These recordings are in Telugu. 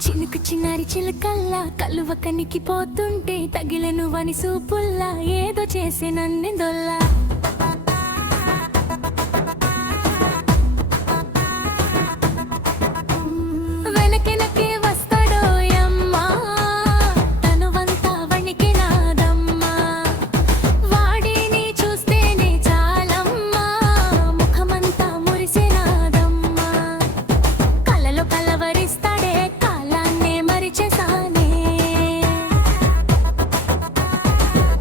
చినుకు చిన్నారి చిలకల్లా కలువ కనికి పోతుంటే తగిలను వని సూపుల్లా ఏదో చేసే నన్నెదొల్లా వెనకెనకే వస్తాడో యమ్మా తనువంతా వణికి నాదమ్మా వాడిని చూస్తేనే చాలమ్మా ముఖమంతా మురిసే నాదమ్మా కలలో కలవరిస్తాడే కాలాన్నే మరిచేసానే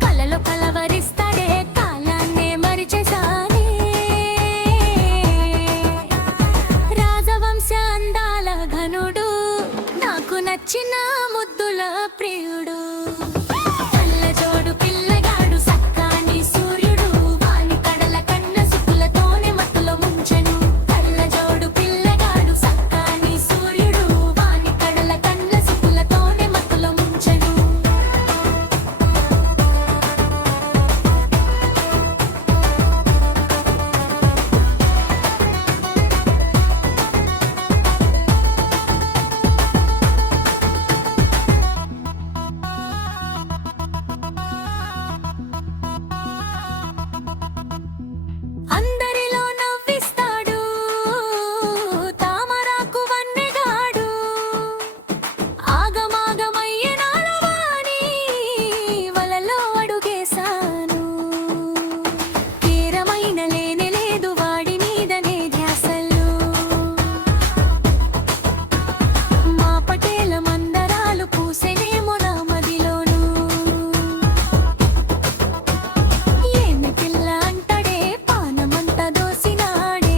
కలలో కలవరిస్తాడే కాలాన్నే మరిచేసానే రాజవంశ అందాల ఘనుడు నాకు నచ్చిన ముద్దుల ప్రియుడు కళ్ళజోడు పిల్లగాడు సక్కాని సూర్యుడు వాని కడల కన్న సుకులతోనే మత్తులో ముంచెను కళ్ళజోడు పిల్లగాడు సక్కాని సూర్యుడు వాని కడల కన్న సుకులతోనే మత్తులో ముంచెను అందరిలో నవ్విస్తాడు తామరాకు వన్నెగాడు ఆగమాగమయ్యే నాలవాణి వలలో అడుగేశాను తీరమైన లేనే లేదు వాడి మీదనే ధ్యాసలు మా పటేల మందరాలు పూసెనేమో నా మదిలోను ఏమి పిల్ల అంటాడే పానమంతా దోసినాడే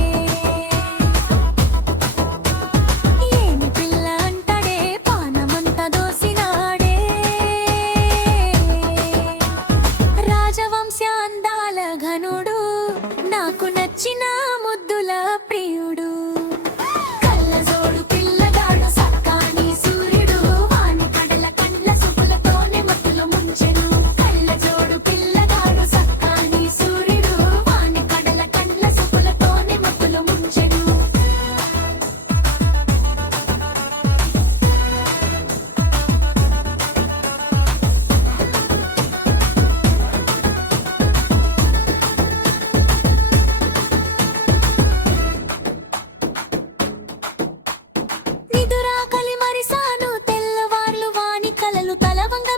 ఏమి పిల్ల అంటాడే పానమంతా దోసినాడే రాజవంశ అందాల ఘనుడు నాకు నచ్చిన ముద్దుల ప్రియుడు కళ్ళజోడు పిల్లగాడు సక్కాని సూర్యుడు వాని కడల కండ్ల సుపులతోనే మత్తులో ముంచెను కళ్ళజోడు పిల్లగాడు సక్కాని సూర్యుడు వాని కడల కండ్ల సుపులతోనే మత్తులో ముంచెను నిదురాకలి మరిసాను తెల్లవార్లు వాని కలలు తలవంగ